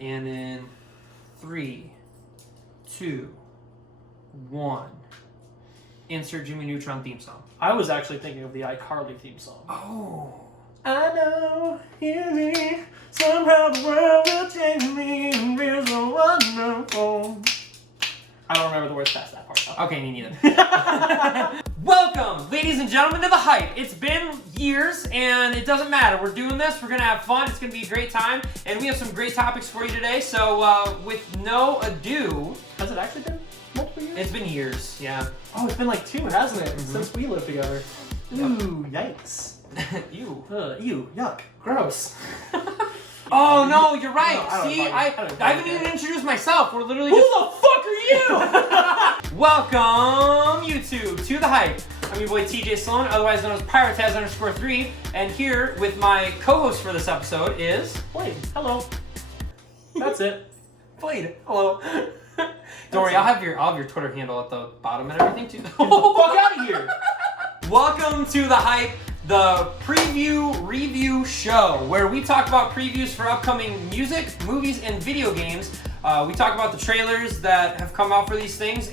And in 3, 2, 1. Insert Jimmy Neutron theme song. I was actually thinking of the iCarly theme song. Oh. I know, hear me, somehow the world will change me and feel so wonderful. I don't remember the words past that part. Okay, me neither. Welcome, ladies and gentlemen, to The Hype. It's been years, and it doesn't matter. We're doing this. We're going to have fun. It's going to be a great time, and we have some great topics for you today. So, with no ado... Has it actually been multiple years? It's been years, yeah. Oh, it's been like 2, hasn't it? Since we lived together. Ooh, yikes. Ew. Ew, yuck, gross. Oh, no, you're right. No, I See, I haven't even introduced myself. We're literally Who just... the fuck are you? Welcome, YouTube, to The Hype. I'm your boy TJ Sloan, otherwise known as Pyrotaz_3, and here with my co-host for this episode is... Blade, hello. That's it. Blade, hello. Don't worry, I'll have your Twitter handle at the bottom and everything, too. Get the fuck out of here. Welcome to The Hype, the preview review show, where we talk about previews for upcoming music, movies, and video games. We talk about the trailers that have come out for these things,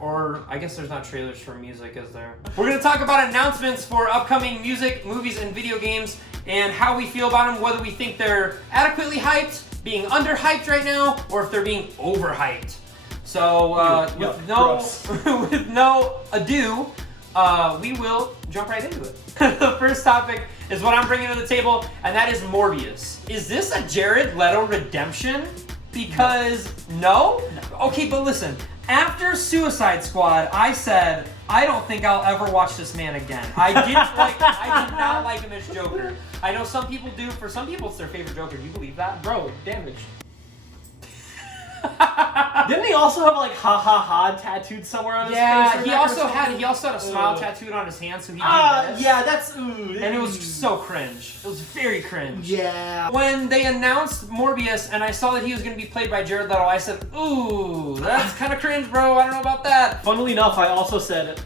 or I guess there's not trailers for music, is there? We're going to talk about announcements for upcoming music, movies, and video games, and how we feel about them, whether we think they're adequately hyped, being underhyped right now, or if they're being overhyped. So, with no ado, we will jump right into it. The first topic is what I'm bringing to the table, and that is Morbius. Is this a Jared Leto redemption? Because no? Okay, but listen. After Suicide Squad, I said I don't think I'll ever watch this man again. I did not like him as Joker. I know some people do. For some people, it's their favorite Joker. Do you believe that, bro? Damage. Didn't he also have like ha ha ha tattooed somewhere on his face? Yeah, he also had a smile tattooed on his hand, so he did this. Yeah, that's and it was so cringe. It was very cringe. Yeah. When they announced Morbius and I saw that he was going to be played by Jared Leto, I said, "Ooh, that's kind of cringe, bro. I don't know about that." Funnily enough, I also said,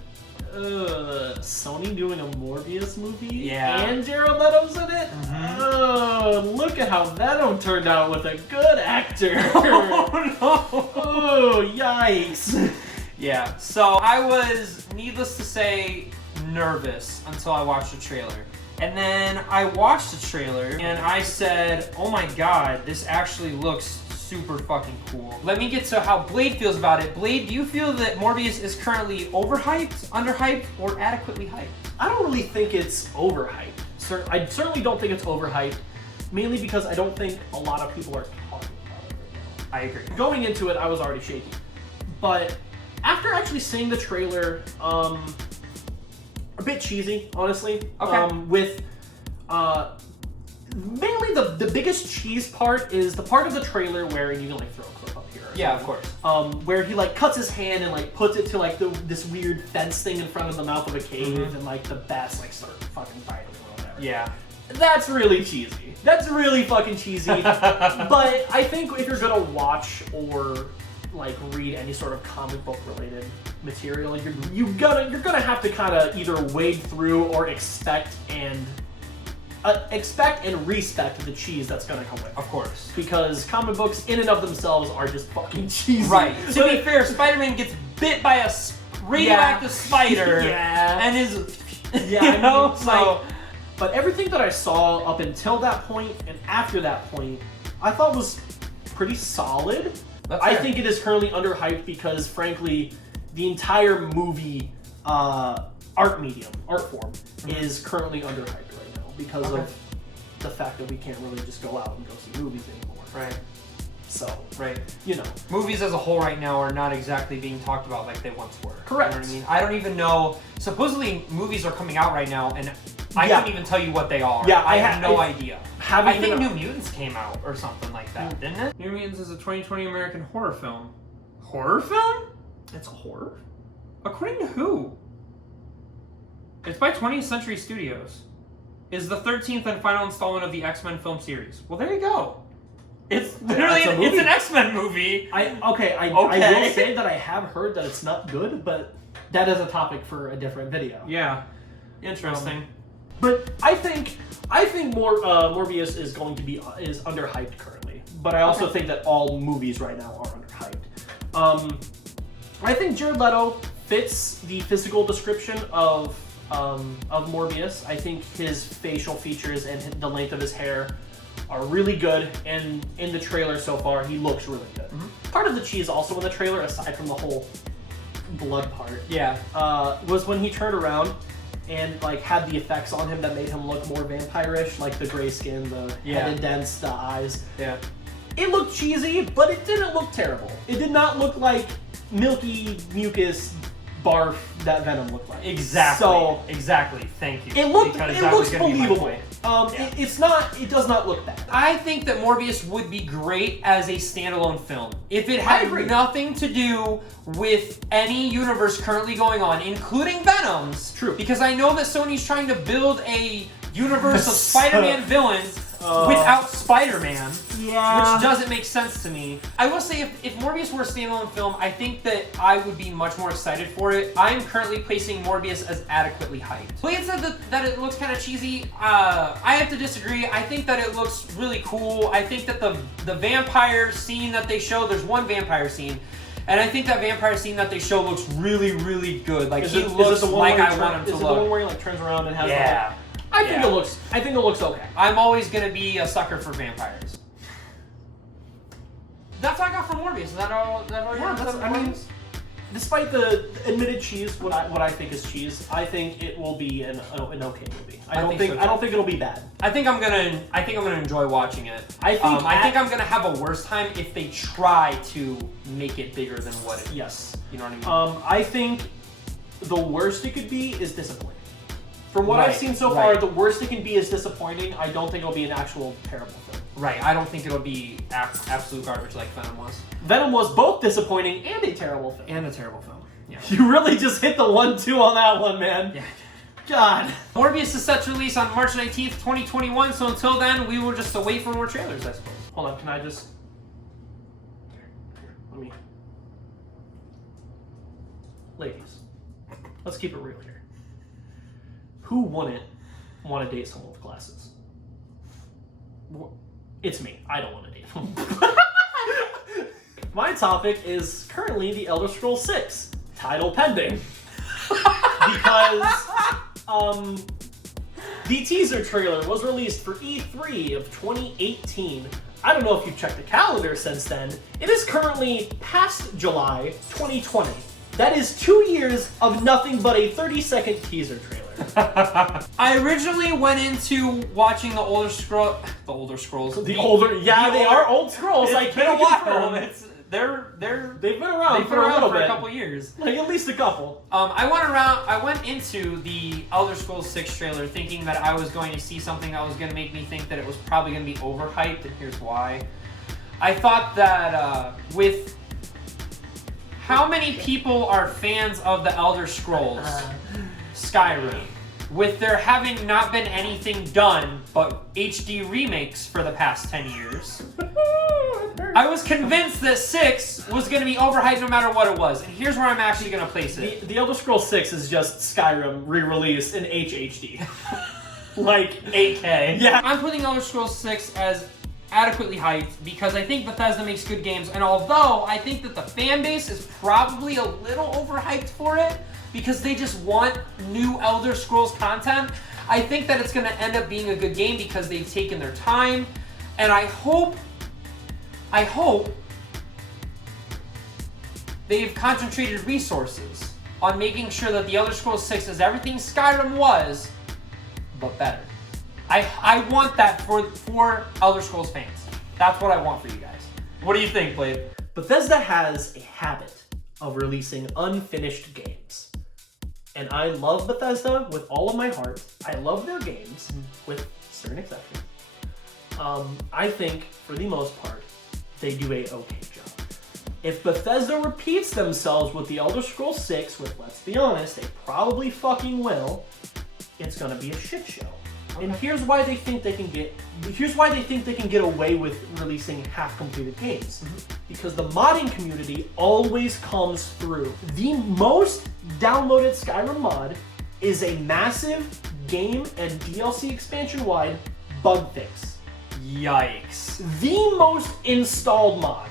Sony doing a Morbius movie? Yeah. And Jared Leto's in it? Look at how that turned out with a good actor. Oh, no. Oh, yikes. Yeah, so I was, needless to say, nervous until I watched the trailer. And then I watched the trailer and I said, oh my god, this actually looks super fucking cool. Let me get to how Blade feels about it. Blade, do you feel that Morbius is currently overhyped, underhyped, or adequately hyped? I don't really think it's overhyped. I certainly don't think it's overhyped, mainly because I don't think a lot of people are talking about it right now. I agree. Going into it, I was already shaky. But after actually seeing the trailer, a bit cheesy, honestly. Okay. Mainly the biggest cheese part is the part of the trailer where, and you can like throw a clip up here. Yeah, of course. Where he like cuts his hand and like puts it to like this weird fence thing in front of the mouth of a cave, and like the bats like start fucking fighting or whatever. Yeah. That's really cheesy. That's really fucking cheesy. But I think if you're gonna watch or like read any sort of comic book related material, you're gonna have to kind of either wade through or expect and respect the cheese that's gonna come with it. Of course. Because comic books in and of themselves are just fucking cheesy. Right. To be fair, Spider-Man gets bit by a radioactive spider. Yeah. And is... Yeah, you know? So... But everything that I saw up until that point and after that point, I thought was pretty solid. I think it is currently underhyped because, frankly, the entire movie art form, is currently underhyped right now because of the fact that we can't really just go out and go see movies anymore. Right. So, right. You know. Movies as a whole right now are not exactly being talked about like they once were. Correct. You know what I mean? I don't even know. Supposedly, movies are coming out right now, and I couldn't even tell you what they are. Yeah, I have no idea. I think New New Mutants came out or something like that, didn't it? New Mutants is a 2020 American horror film. Horror film? It's a horror? According to who? It's by 20th Century Studios. Is the 13th and final installment of the X-Men film series. Well, there you go. It's literally it's an X-Men movie. I will say that I have heard that it's not good, but that is a topic for a different video. Yeah. Interesting. But I think Morbius is going to be underhyped currently but I also think that all movies right now are underhyped. I think Jared Leto fits the physical description of Morbius. I think his facial features and the length of his hair are really good, and in the trailer so far, he looks really good. Part of the cheese also in the trailer, aside from the whole blood part, was when he turned around and like had the effects on him that made him look more vampire-ish, like the gray skin, the head indents, the eyes. Yeah. It looked cheesy, but it didn't look terrible. It did not look like milky mucus barf that Venom looked like. Exactly. So exactly. Thank you. It looks believable. It does not look bad. I think that Morbius would be great as a standalone film. If it had nothing to do with any universe currently going on, including Venom's. True. Because I know that Sony's trying to build a universe of Spider-Man villains without Spider-Man, which doesn't make sense to me. I will say, if Morbius were a standalone film, I think that I would be much more excited for it. I am currently placing Morbius as adequately hyped. Blade said that it looks kind of cheesy. I have to disagree. I think that it looks really cool. I think that the vampire scene that they show, there's one vampire scene, and I think that vampire scene that they show looks really, really good. Like, he looks like I want him to look. Is it the one where he like turns around and has I think it looks okay. I'm always gonna be a sucker for vampires. That's all I got for Morbius. Is that all? I mean, despite the admitted cheese, what I think is cheese, I think it will be an okay movie. I don't think it'll be bad. I think I'm gonna enjoy watching it. I think I'm gonna have a worse time if they try to make it bigger than what it is. Yes. You know what I mean? I think the worst it could be is disappointing. From what I've seen so far, the worst it can be is disappointing. I don't think it'll be an actual terrible film. Right. I don't think it'll be absolute garbage like Venom was. Venom was both disappointing and a terrible film. And a terrible film. Yeah. You really just hit the 1-2 on that one, man. Yeah. God. Morbius is set to release on March 19th, 2021, so until then, we will just wait for more trailers, I suppose. Hold on, can I just... Let me... Ladies, let's keep it real here. Who wouldn't want to date someone with glasses? It's me. I don't want to date them. My topic is currently The Elder Scrolls 6, title pending. Because the teaser trailer was released for E3 of 2018. I don't know if you've checked the calendar since then. It is currently past July 2020. That is 2 years of nothing but a 30-second teaser trailer. I originally went into watching they are old scrolls. They are old scrolls. It's been a while. They've been around for a couple years. Like at least a couple. I went into the Elder Scrolls 6 trailer thinking that I was going to see something that was going to make me think that it was probably going to be overhyped, and here's why. I thought that with how many people are fans of the Elder Scrolls Skyrim, with there having not been anything done but HD remakes for the past 10 years, I was convinced that 6 was going to be overhyped no matter what it was. And here's where I'm actually going to place it. The Elder Scrolls 6 is just Skyrim re-released in HHD. Like 8K. Yeah. I'm putting Elder Scrolls 6 as adequately hyped because I think Bethesda makes good games, and although I think that the fan base is probably a little overhyped for it because they just want new Elder Scrolls content, I think that it's going to end up being a good game because they've taken their time, and I hope they've concentrated resources on making sure that the Elder Scrolls 6 is everything Skyrim was, but better. I want that for Elder Scrolls fans. That's what I want for you guys. What do you think, Blade? Bethesda has a habit of releasing unfinished games. And I love Bethesda with all of my heart. I love their games, with certain exceptions. I think, for the most part, they do a okay job. If Bethesda repeats themselves with the Elder Scrolls 6, which, let's be honest, they probably fucking will, it's gonna be a shit show. Okay. And here's why they think they can get away with releasing half-completed games. Because the modding community always comes through. The most downloaded Skyrim mod is a massive game and DLC expansion-wide bug fix. Yikes. The most installed mod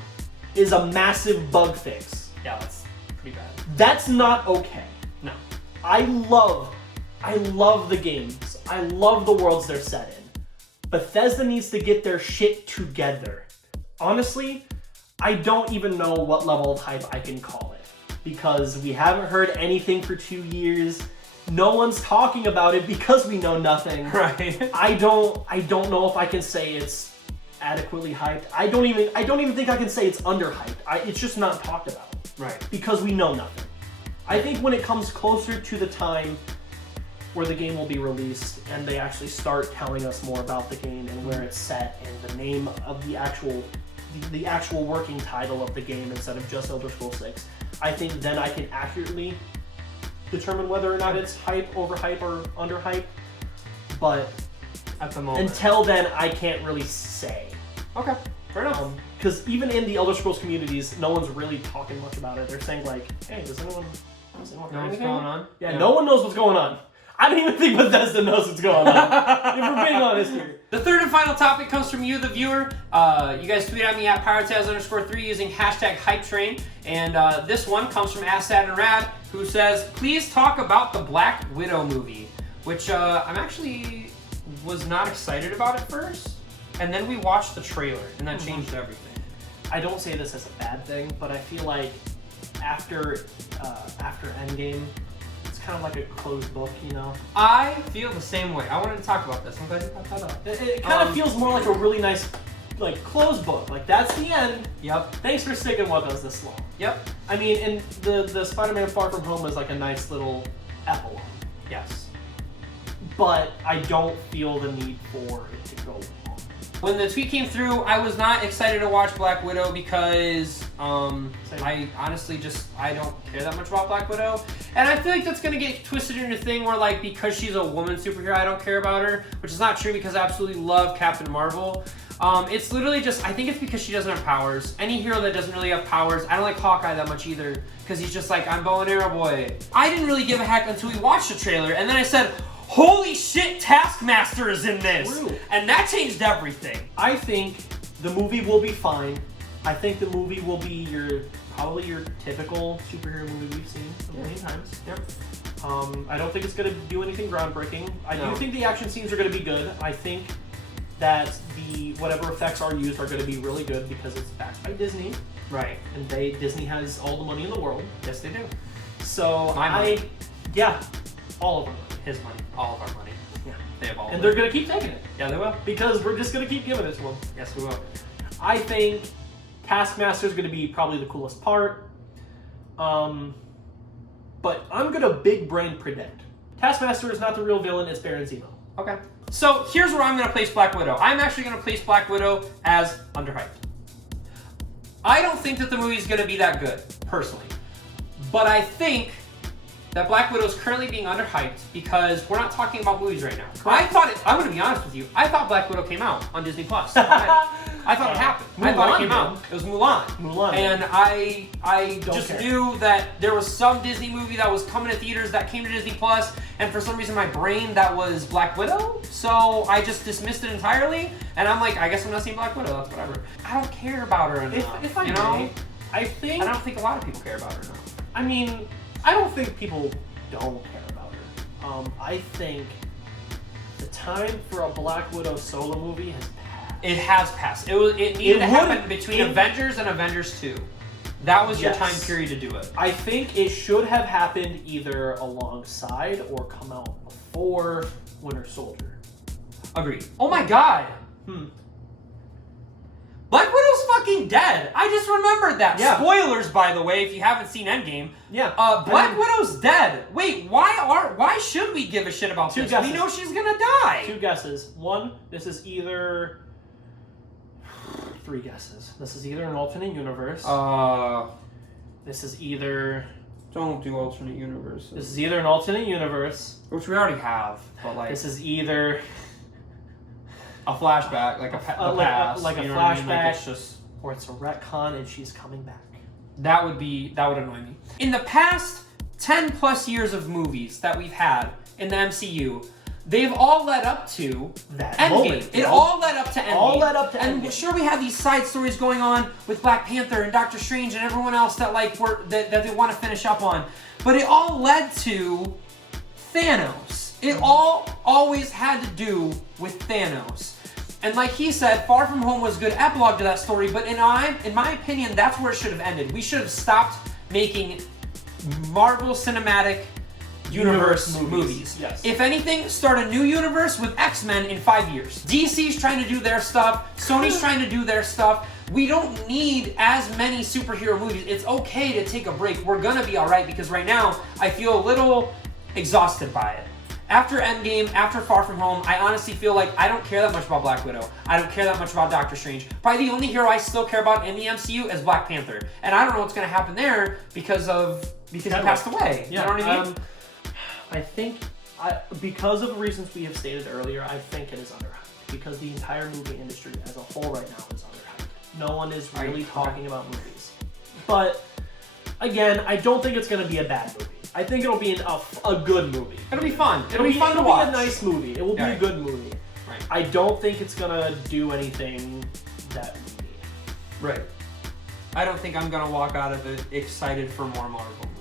is a massive bug fix. Yeah, that's pretty bad. That's not okay. No. I love the games. I love the worlds they're set in. Bethesda needs to get their shit together. Honestly, I don't even know what level of hype I can call it. Because we haven't heard anything for 2 years. No one's talking about it because we know nothing. Right. I don't know if I can say it's adequately hyped. I don't even think I can say it's underhyped. It's just not talked about. Right. Because we know nothing. I think when it comes closer to the time where the game will be released and they actually start telling us more about the game and where it's set and the name of the actual working title of the game instead of just Elder Scrolls 6, I think then I can accurately determine whether or not it's hype, overhype, or underhype. But at the moment, until then, I can't really say. Okay, fair enough. Because even in the Elder Scrolls communities, no one's really talking much about it. They're saying like, "Hey, does anyone know what's going on?" Yeah, no one knows what's going on. I don't even think Bethesda knows what's going on. If we're being honest here. The third and final topic comes from you, the viewer. You guys tweet at me at Pirates_3 using hashtag #HypeTrain. And this one comes from @SadandRad, who says, please talk about the Black Widow movie. Which I'm actually was not excited about at first. And then we watched the trailer, and that changed everything. I don't say this as a bad thing, but I feel like after Endgame, it's kind of like a closed book, you know? I feel the same way. I wanted to talk about this. I'm glad you brought that up. It kind of feels more like a really nice, like, closed book. Like, that's the end. Yep. Thanks for sticking with us this long. Yep. I mean, and the Spider-Man Far From Home is like a nice little epilogue. Yes. But I don't feel the need for it to go on. When the tweet came through, I was not excited to watch Black Widow because I honestly I don't care that much about Black Widow. And I feel like that's going to get twisted into a thing where, like, because she's a woman superhero, I don't care about her, which is not true because I absolutely love Captain Marvel. It's literally just, I think it's because she doesn't have powers. Any hero that doesn't really have powers, I don't like Hawkeye that much either because he's just like, I'm bow and arrow boy. I didn't really give a heck until we watched the trailer, and then I said, holy shit, Taskmaster is in this! True. And that changed everything. I think the movie will be fine. I think the movie will be probably your typical superhero movie we've seen a million times. Yep. I don't think it's going to do anything groundbreaking. I No. do think the action scenes are going to be good. I think that whatever effects are used are going to be really good because it's backed by Disney. Right. And Disney has all the money in the world. Yes, they do. So My money. Yeah, all of them. His money. All of our money. Yeah. They have all And of they're it. going to keep taking it. Yeah, they will. Because we're just going to keep giving it to them. Yes, we will. I think Taskmaster is going to be probably the coolest part. But I'm going to big brain predict. Taskmaster is not the real villain, it's Baron Zemo. Okay. So here's where I'm going to place Black Widow. I'm actually going to place Black Widow as underhyped. I don't think that the movie's going to be that good, personally. But I think that Black Widow is currently being underhyped because we're not talking about movies right now. I'm going to be honest with you, I thought Black Widow came out on Disney+. I thought it happened. I thought it came out. It was Mulan. And I just knew that there was some Disney movie that was coming to theaters that came to Disney+, and for some reason my brain, that was Black Widow, so I just dismissed it entirely, and I'm like, I guess I'm not seeing Black Widow, that's whatever. I don't care about her enough, if I you know? may, I don't think a lot of people care about her enough. I mean, I don't think people don't care about her. I think the time for a Black Widow solo movie has passed. It has passed. It needed to happen between Avengers and Avengers 2. That was your time period to do it. I think it should have happened either alongside or come out before Winter Soldier. Agreed. Oh my god! Black Widow's fucking dead! I just remembered that. Yeah. Spoilers, by the way, if you haven't seen Endgame. Yeah. Black Widow's dead. Wait, why should we give a shit about this? Guesses. We know she's gonna die. 2 guesses. 1, this is either... 3 guesses. This is either an alternate universe. This is either... Don't do alternate universes. This is either an alternate universe. Which we already have, but like... This is either... a flashback, like a past. Like a you know flashback. what I mean? Like it's just... Or it's a retcon and she's coming back. That would annoy me. In the past 10 plus years of movies that we've had in the MCU, they've all led up to that Endgame. moment. It all led up to Endgame. All led up to and Endgame. Sure, we have these side stories going on with Black Panther and Doctor Strange and everyone else that that they want to finish up on, but it all led to Thanos. It all always had to do with Thanos. And like he said, Far From Home was a good epilogue to that story, but in my opinion, that's where it should have ended. We should have stopped making Marvel Cinematic Universe movies. Yes. If anything, start a new universe with X-Men in 5 years. DC's trying to do their stuff. Sony's trying to do their stuff. We don't need as many superhero movies. It's okay to take a break. We're gonna be all right because right now I feel a little exhausted by it. After Endgame, after Far From Home, I honestly feel like I don't care that much about Black Widow. I don't care that much about Doctor Strange. Probably the only hero I still care about in the MCU is Black Panther. And I don't know what's gonna happen there because he passed away. Yeah. You know what I mean? I think, because of the reasons we have stated earlier, I think it is underhyped. Because the entire movie industry as a whole right now is underhyped. No one is really talking about movies. But, again, I don't think it's going to be a bad movie. I think it'll be a good movie. It'll be fun. It'll be fun to watch. It'll be a nice movie. It will be a good movie. Right. I don't think it's going to do anything that we need. Right. I don't think I'm going to walk out of it excited for more Marvel movies.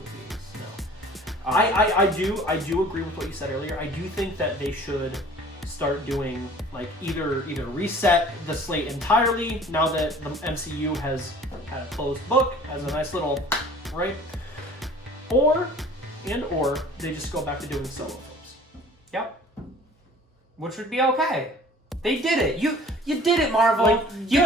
I do agree with what you said earlier. I do think that they should start doing like either reset the slate entirely now that the MCU has had a closed book, has a nice little right, or they just go back to doing solo films. Yep. Which would be okay. They did it. You did it, Marvel. Like, you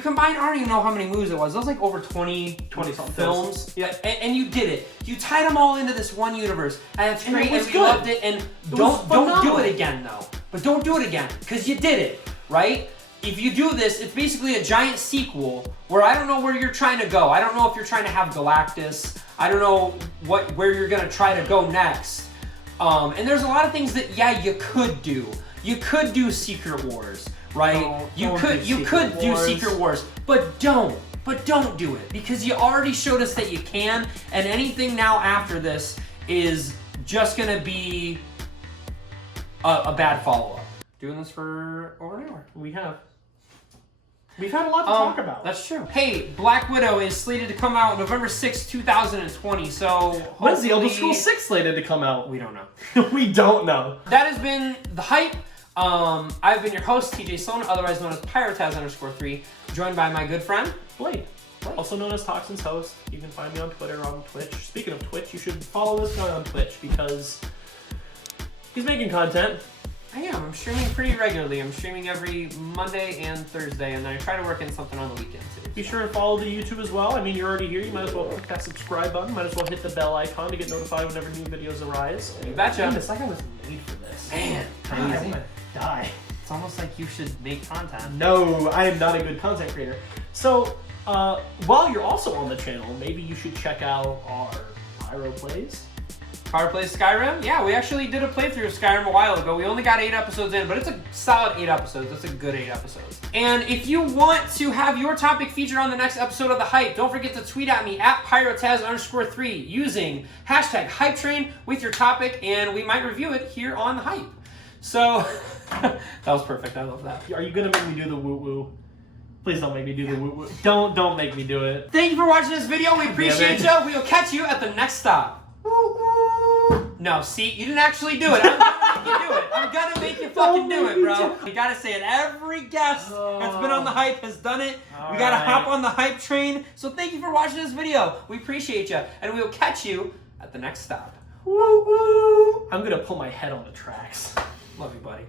combined, I don't even know how many movies it was. It was like over 20 something films. Yeah. And you did it. You tied them all into this one universe. And it's great. And it was we good. loved it. And don't do it again, though. But don't do it again. Because you did it, right? If you do this, it's basically a giant sequel where I don't know where you're trying to go. I don't know if you're trying to have Galactus. I don't know where you're going to try to go next. And there's a lot of things that, you could do. You could do Secret Wars, right? No, you could do Secret Wars, but don't do it because you already showed us that you can, and anything now after this is just gonna be a bad follow-up. Doing this for over an hour. We've had a lot to talk about. That's true. Hey, Black Widow is slated to come out November 6, 2020, so when's the Elder Scrolls 6 slated to come out? We don't know. We don't know. That has been The Hype. I've been your host, TJ Sloan, otherwise known as Pyrotaz_3, joined by my good friend, Blade. Also known as Toxin's host. You can find me on Twitter, on Twitch. Speaking of Twitch, you should follow this guy on Twitch because he's making content. I am. I'm streaming pretty regularly. I'm streaming every Monday and Thursday, and then I try to work in something on the weekends too. Be sure to follow the YouTube as well. I mean, you're already here. You might as well click that subscribe button. Might as well hit the bell icon to get notified whenever new videos arise. You betcha. It's like I was made for this. Man, God, I'm gonna die. It's almost like you should make content. No, I am not a good content creator. So, while you're also on the channel, maybe you should check out our Pyro Plays. Pyro Plays Skyrim? Yeah, we actually did a playthrough of Skyrim a while ago. We only got 8 episodes in, but it's a solid 8 episodes. It's a good 8 episodes. And if you want to have your topic featured on the next episode of The Hype, don't forget to tweet at me at Pyrotaz_3 using hashtag HypeTrain with your topic, and we might review it here on The Hype. So, that was perfect. I love that. Are you gonna make me do the woo-woo? Please don't make me do the woo-woo. Don't make me do it. Thank you for watching this video. We appreciate you. We will catch you at the next stop. No, see, you didn't actually do it. I'm gonna make you fucking do it, bro. You gotta say it. Every guest that's been on The Hype has done it. We gotta hop on the hype train. So thank you for watching this video. We appreciate you, and we will catch you at the next stop. Woo woo! I'm gonna pull my head on the tracks. Love you, buddy.